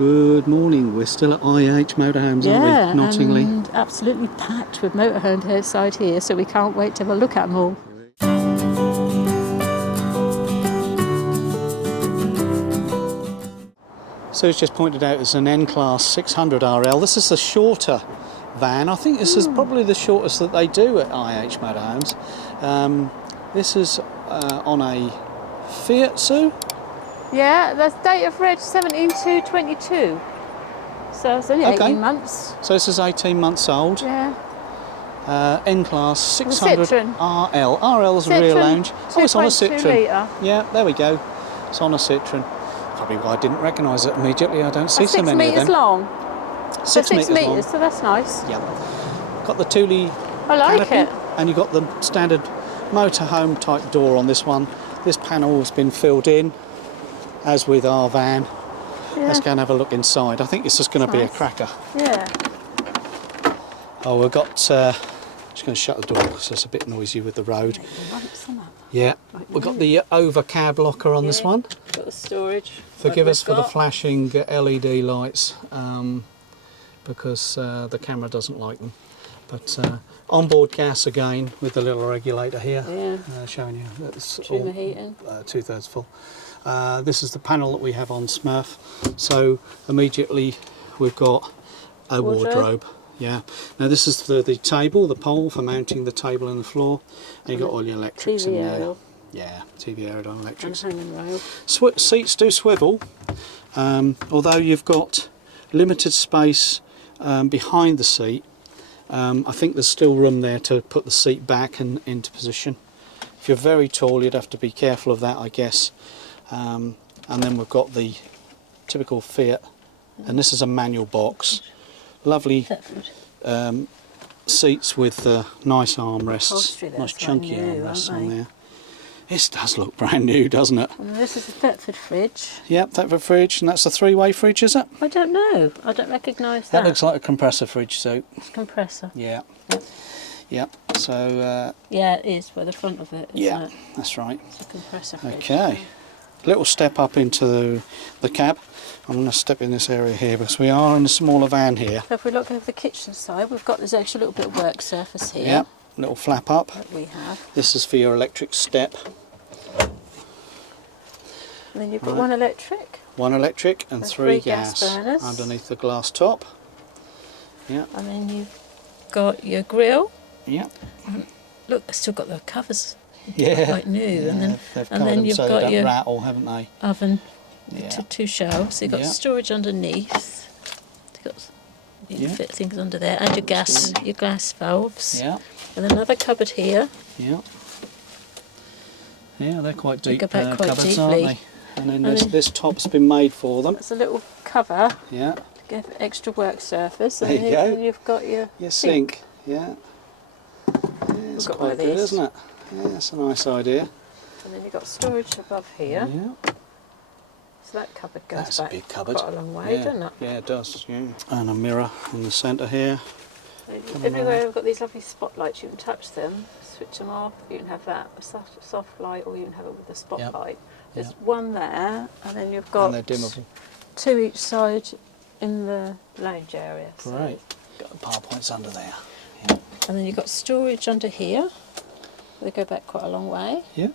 Good morning. We're still at IH Motorhomes, aren't we? Knottingley. And absolutely packed with motorhomes outside here, so we can't wait to have a look at them all. Sue's just pointed out it's an N Class 600 RL. This is the shorter van. I think this is probably the shortest that they do at IH Motorhomes. This is on a Fiat, Sue? Yeah, that's date of reg 17/2/22. So it's only 18 months. So this is 18 months old. Yeah. N Class 600 Citroen. RL. RL's a rear lounge. Oh, it's on a Citroen. Litre. Yeah, there we go. It's on a Citroen. Probably why I didn't recognise it immediately. I don't see so many of them. 6 metres long. 6 metres long. So that's nice. Yeah. Got the Thule I like canopy, it. and you've got the standard motorhome type door on this one. This panel has been filled in, as with our van. Yeah. Let's go and have a look inside. I think it's just going to be a cracker. Yeah. Oh, we've got... just going to shut the door because it's a bit noisy with the road. Yeah, we've got the over cab locker on this one. Got the storage. Forgive us for the flashing LED lights because the camera doesn't like them. But onboard gas again with the little regulator here. Yeah. Showing you that's Trim heating. 2/3 full. This is the panel that we have on Smurf. So immediately we've got a wardrobe. Yeah. Now this is the table, the pole for mounting the table and the floor. And you've got all your electrics in there. aerial. Yeah, TV aerial and electrics. And hanging rail. Seats do swivel, although you've got limited space behind the seat. I think there's still room there to put the seat back and into position. If you're very tall, you'd have to be careful of that, I guess. And then we've got the typical Fiat, and this is a manual box. Lovely seats with nice armrests, nice chunky armrests on there. This does look brand new, doesn't it? And this is the Thetford fridge. Yep, Thetford fridge, and that's a three-way fridge, is it? I don't know. I don't recognise that. That looks like a compressor fridge, so. It's a compressor. Yeah. Yep. So. Yeah, it is by the front of it. Yeah, it? that's right. It's a compressor fridge. Okay. Little step up into the cab. I'm going to step in this area here because we are in a smaller van here. So if we look over the kitchen side, we've got this extra little bit of work surface here. Yep. Little flap up. That we have. This is for your electric step. And then you've got one electric. One electric and three gas burners underneath the glass top. Yeah. And then you've got your grill. Yeah. Look, they've still got the covers. Yeah. Quite new. Yeah, and then then you've got your rattle, haven't they? oven. Yeah. Two shelves. So you've got storage underneath. You can fit things under there, and your gas valves. Yeah. And another cupboard here. Yeah. Yeah, they're quite deep quite cupboards, deeply. aren't they? And then this top's been made for them. It's a little cover. Yeah. To give extra work surface. There you go. And you've got your sink. Yeah. It's quite good, isn't it? Yeah, that's a nice idea. And then you've got storage above here. Yeah. So that cupboard goes a back big cupboard. quite a long way, doesn't it? Yeah, it does. Yeah. And a mirror in the centre here. Everywhere we've got these lovely spotlights. You can touch them, switch them off. You can have that a soft light, or you can have it with the spotlight. There's one there, and then you've got and they're dimmable. Two each side in the lounge area. Great. Got the power points under there. Yeah. And then you've got storage under here. They go back quite a long way. Yeah.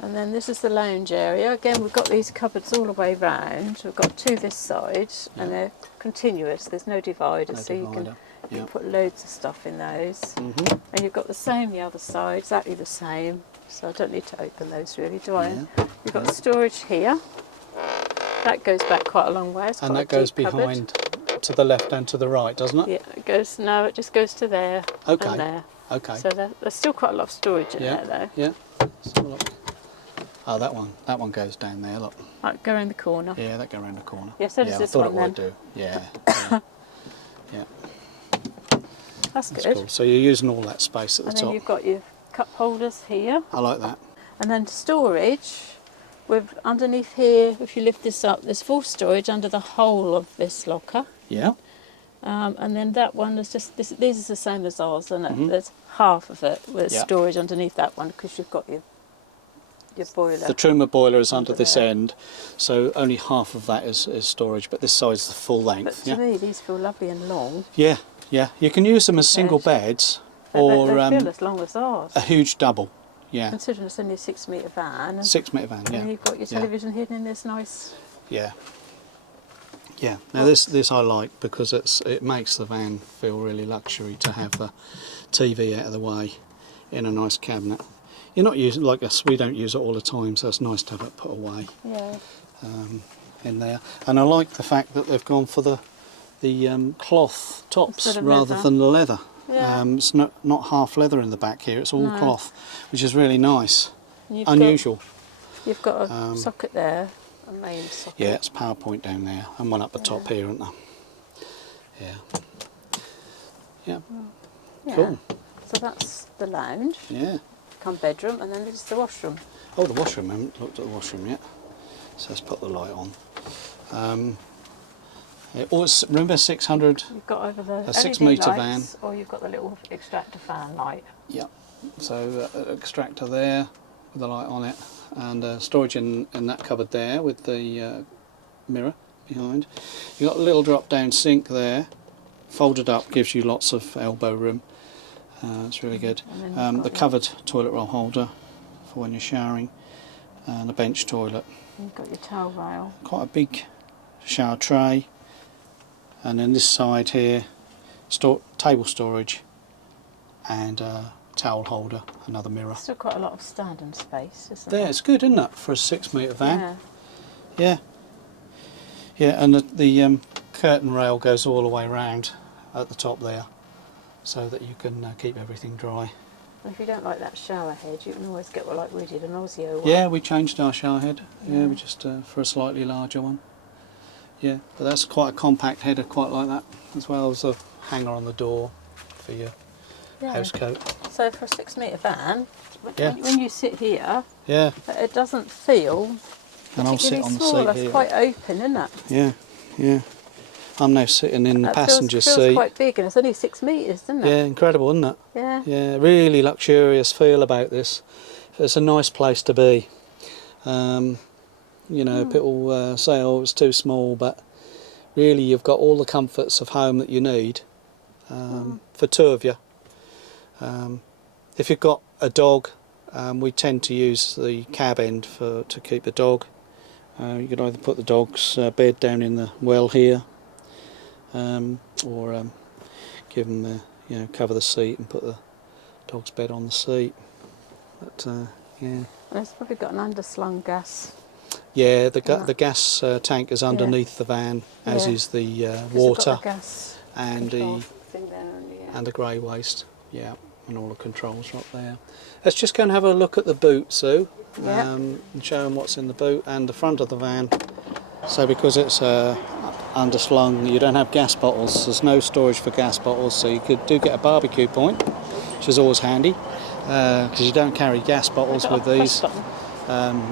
And then this is the lounge area. Again, we've got these cupboards all the way round. We've got two this side, and they're continuous. There's no dividers, so you can put loads of stuff in those. And you've got the same the other side, exactly the same. So I don't need to open those really, do I? Yeah. You've got storage here. That goes back quite a long way. It's and quite that goes behind to the left and to the right, doesn't it? Yeah, it goes. No, it just goes to there and there. Okay. So there's still quite a lot of storage in there, though. Yeah. Let's have a look. Oh, that one goes down there. Look. Right, go around the corner. Yeah, that go around the corner. Yeah, so does this one. then. I thought it would do. Yeah. Yeah. That's good. Cool. So you're using all that space at the top. And then you've got your cup holders here. I like that. And then storage. With underneath here, if you lift this up, there's full storage under the whole of this locker. Yeah. And then that one is just these are the same as ours, isn't it? There's half of it with storage underneath that one because you've got your your boiler. The trimmer boiler is under this there. end, so only half of that is storage, but this side's the full length. But to me, these feel lovely and long. Yeah, yeah. You can use them as single beds or they feel as long as ours. a huge double. Yeah. Considering it's only a 6 metre van. 6 metre van, yeah. And you've got your television hidden in this nice. Yeah. Yeah. Now this I like because it makes the van feel really luxury to have the TV out of the way in a nice cabinet. You're not using, like us, we don't use it all the time, so it's nice to have it put away. Yeah. In there. And I like the fact that they've gone for the cloth tops rather than the leather. Yeah. It's not half leather in the back here, it's all cloth, which is really nice. Unusual. You've got a socket there, a main socket. Yeah, it's power point down there, and one up the top here, isn't there? Yeah. Yeah. Yeah. Cool. So that's the lounge. Yeah. Come bedroom, and then there's the washroom. Oh, the washroom, I haven't looked at the washroom yet. So let's put the light on. Remember 600? You've got over the a 6 LED metre lights, van. or you've got the little extractor fan light. Yeah. So extractor there with the light on it, and storage in that cupboard there with the mirror behind. You've got a little drop down sink there, folded up, gives you lots of elbow room. It's really good. The covered toilet roll holder for when you're showering, and a bench toilet. You've got your towel rail. Quite a big shower tray, and then this side here, table storage, and a towel holder, another mirror. Still quite a lot of standing space, isn't There, there? it's good, isn't it, for a 6 metre van? Yeah. Yeah, and the curtain rail goes all the way round at the top there, so that you can keep everything dry. And if you don't like that shower head, you can always get like we did, an Osio one. Yeah, we changed our shower head. Yeah, we just for a slightly larger one. Yeah, but that's quite a compact header, quite like that, as well as a hanger on the door for your house coat. So for a 6 metre van, when you sit here, it doesn't feel and I'll sit on the small. seat That's here. quite open, isn't it? Yeah, yeah. I'm now sitting in the passenger feels seat. Quite big, and it's only 6 metres, isn't it? Yeah, incredible, isn't it? Yeah. Yeah, really luxurious feel about this. It's a nice place to be. You know, people say, oh, it's too small, but really you've got all the comforts of home that you need for two of you. If you've got a dog, we tend to use the cab end to keep the dog. You could either put the dog's bed down in the well here, or give them the, cover the seat and put the dog's bed on the seat. But yeah. And it's probably got an underslung gas. Yeah, the gas tank is underneath the van, as is the water and the grey waste. Yeah, and all the controls are up there. Let's just go and have a look at the boot, Sue, and show them what's in the boot and the front of the van. So because it's underslung, you don't have gas bottles. There's no storage for gas bottles, so you do get a barbecue point, which is always handy, because you don't carry gas bottles with these.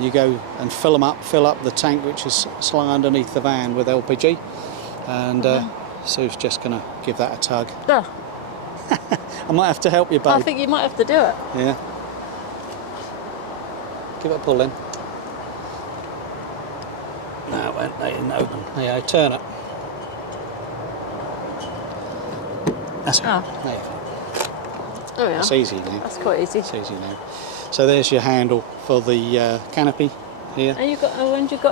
You go and fill up the tank, which is slung underneath the van with LPG, and Sue's just going to give that a tug. I might have to help you, babe. I think you might have to do it. Yeah. Give it a pull then. No, it won't. They didn't open. Yeah, turn it. That's it. There you go. Oh yeah. It's easy now. That's quite easy. It's easy now. So there's your handle for the canopy here. And you've got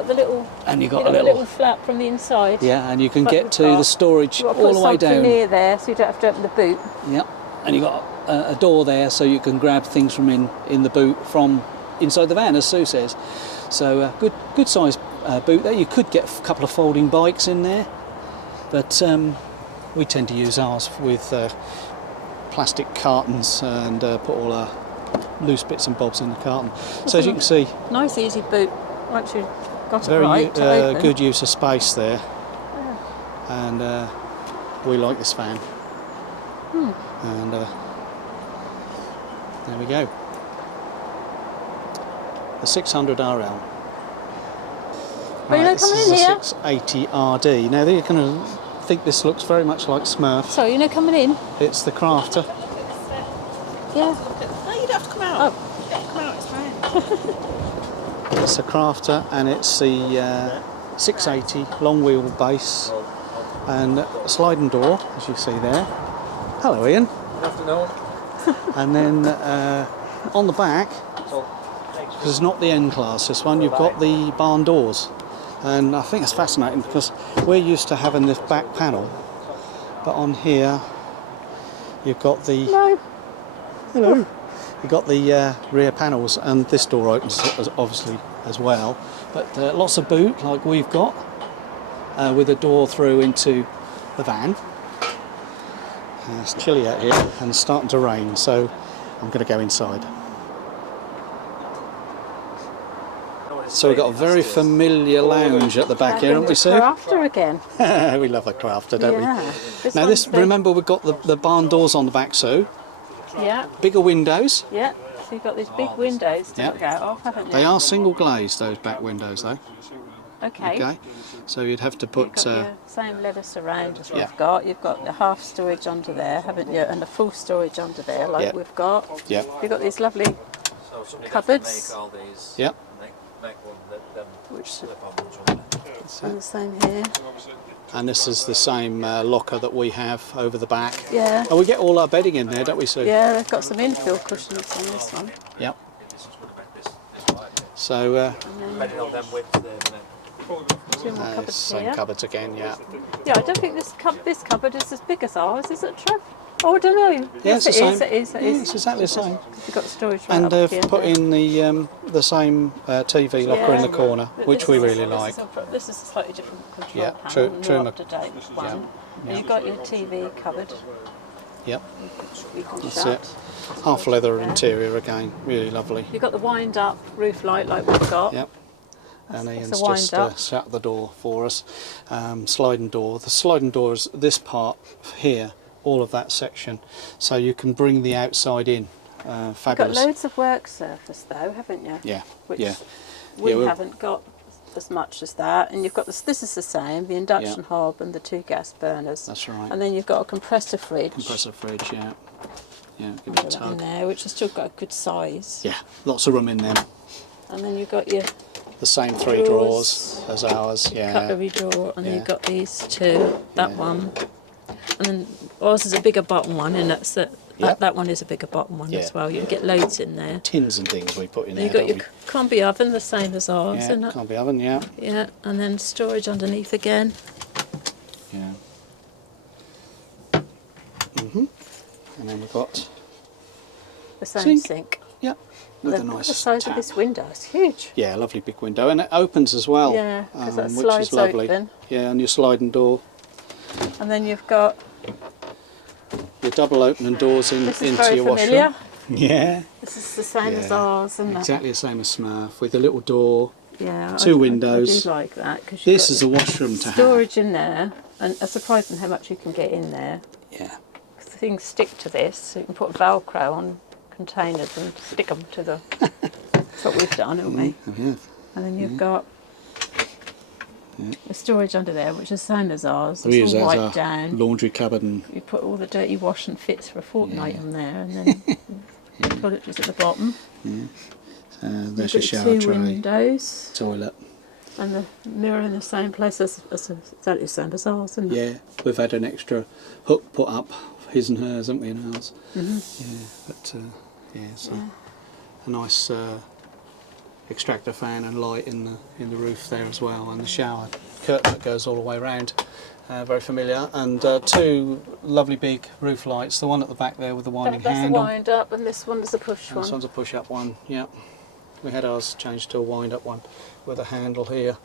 the little. And you've got a little flap from the inside. Yeah, and you can get to the storage all the way down. Near there, so you don't have to open the boot. Yep. And you've got a door there, so you can grab things from in the boot from inside the van, as Sue says. So good size boot there. You could get a couple of folding bikes in there, but we tend to use ours with plastic cartons and put all our loose bits and bobs in the carton. So as you can see, nice easy boot once you've got very it right to open. good use of space there. And we like this van. And there we go. The 600 RL. Are you coming in here? 680 RD. Now they're going to think this looks very much like Smurf. So you're not coming in? It's the Crafter. Yeah. No, you don't have to come out. Oh. You don't have to come out, it's fine. It's a crafter, and it's the 680 long wheel base, and a sliding door, as you see there. Hello, Ian. Good afternoon. And then on the back, because it's not the N Class, this one, you've got the barn doors. And I think it's fascinating because we're used to having this back panel, but on here you've got the... Hello. You've got the rear panels, and this door opens obviously as well. But lots of boot, like we've got, with a door through into the van. It's chilly out here and it's starting to rain, so I'm going to go inside. So we've got a very familiar lounge at the back here, haven't we, Sue? Crafter again. We love a crafter, don't we? This Now this, remember, we've got the barn doors on the back, Sue. Yeah. Bigger windows. Yeah. So you've got these big windows to look out of, haven't you? They are single glazed, those back windows, though. Okay. Okay. So you'd have to put... You've got your same leather surround as Yeah. we've got. You've got the half storage under there, haven't you? And the full storage under there, like we've got. Yeah. You've got these lovely cupboards. Yeah. Which and the same here. And this is the same locker that we have over the back. Yeah. And we get all our bedding in there, don't we, Sue? Yeah, they've got some infill cushions on this one. Yep. So Two more cupboards same here. cupboards again, yeah. Yeah, I don't think this cupboard is as big as ours, is it, Trev? Oh, I don't know. Yeah, Yes, it's it the is. same. It is. It Yeah, is. it's exactly the same. You've got storage right And up they've here. put in the same TV locker in the corner, But which this we is- really like. This is a slightly different control Yeah, panel. true, More up to date one. Yeah. And you've got your TV cupboard. Yep, You can that's shut. it. Half leather Yeah. interior again, really lovely. You've got the wind-up roof light like we've got. Yep. And That's Ian's a just wind-up. shut the door for us. Sliding door. The sliding door is this part here, all of that section, so you can bring the outside in. You've got Fabulous. loads of work surface though, haven't you? Yeah. Which Yeah. we Yeah, haven't got as much as that. And you've got this is the same, the induction hob and the 2 gas burners. That's right. And then you've got a compressor fridge. Compressor fridge, yeah. Yeah, give Put it a that in tug. there, which has still got a good size. Yeah, lots of room in there. And then you've got your The same 3 drawers as ours, yeah. cutlery drawer, and then Yeah. you've got these two, that Yeah. one. And then ours is a bigger bottom one, and that's it. Yeah. That one is a bigger bottom one Yeah. as well. You can get loads in there. Tins and things we put in And there, you've got don't your we? combi oven, the same as ours, Yeah, isn't it? can't be oven, yeah. Yeah, and then storage underneath again. Yeah. And then we've got, The same Sink. sink. yeah, with The a nice size tap. of this window is huge. Yeah, lovely big window, and it opens as well. Yeah, 'cause that which slides is lovely. open. Yeah, and your sliding door, And then you've got, your double opening doors this is into very your familiar. washroom. Yeah, This is the same as Yeah. ours, isn't it? exactly the same as Smurf, with a little door. Yeah, Two I windows. do like that because This is a washroom to have. storage in there, and it's surprising how much you can get in there. Yeah, Things stick to this, so you can put Velcro on containers and stick them to the. That's what we've done, haven't we? oh, yeah. And then you've got the storage under there, which is the same as ours. We It's use all that as wiped down. laundry cupboard, and You put all the dirty wash and fits for a fortnight on there, and then toiletries at the bottom. there's You've your got shower two tray, windows, toilet. and the mirror in the same place as exactly the same as ours, isn't it? Yeah, we've had an extra hook put up, his and hers, haven't we, in ours? Yeah, but yeah, so a nice extractor fan and light in the roof there as well, and the shower curtain that goes all the way around. Very familiar, and 2 lovely big roof lights. The one at the back there with the winding That's the handle. wind up, and this one is a push And this one. one's a push-up one. Yeah, we had ours changed to a wind-up one with a handle here.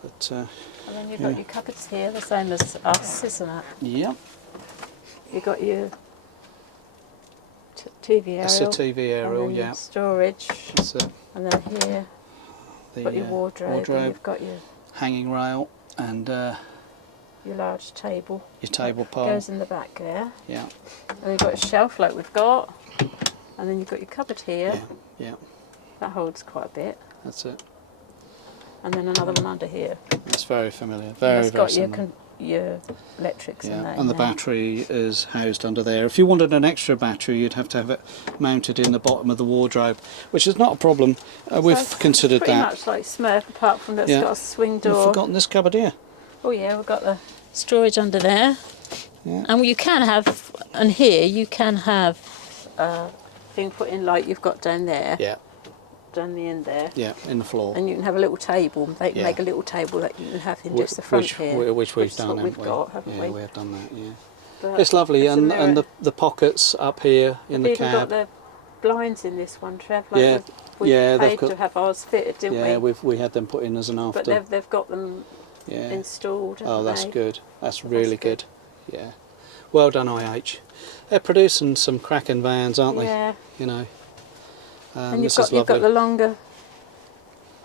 But And then you've got your cupboards here, the same as us, isn't it? yeah, You've got your TV aerial. that's a TV aerial. and then Yeah, storage, that's and then here the you've got your wardrobe, and you've got your hanging rail, and large table. your table pole. Goes in the back there. Yeah, And then you've got a shelf like we've got. And then you've got your cupboard here. yeah, That holds quite a bit. that's it. and then another one under here. It's very familiar. Very, it's very got similar. your electrics in there. And the battery is housed under there. If you wanted an extra battery, you'd have to have it mounted in the bottom of the wardrobe, which is not a problem. We've considered pretty that. Pretty much like Smurf, apart from that it's got a swing door. You've forgotten this cupboard here. Oh yeah, we've got the storage under there. Yeah. And you can have, and here you can have thing put in like you've got down there. Yeah. Down the end there. Yeah, in the floor. And you can have a little table. They can make a little table that you can have in just the front here. Which we've done, haven't we? Yeah, we have done that, yeah. But it's lovely, and the pockets up here in the cab. We've got the blinds in this one, Trev. Like we paid to have ours fitted, didn't we? Yeah, we had them put in as an after. But they've got them installed. Oh, that's good. That's really good. Yeah. Well done, IH. They're producing some cracking vans, aren't they? Yeah. You know. And you've got the longer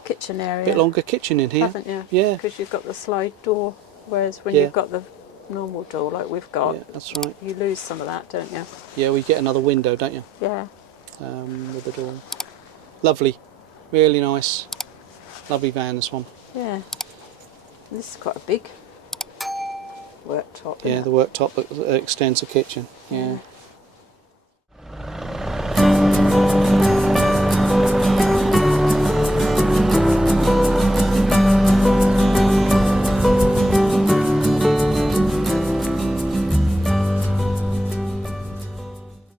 kitchen area. Bit longer kitchen in here. Haven't you? Yeah. Because you've got the slide door, whereas when you've got the normal door like we've got, that's right. You lose some of that, don't you? Yeah, we get another window, don't you? Yeah. With the door. Lovely. Really nice. Lovely van, this one. Yeah. And this is quite a big worktop. Yeah, the worktop that extends the kitchen. Yeah.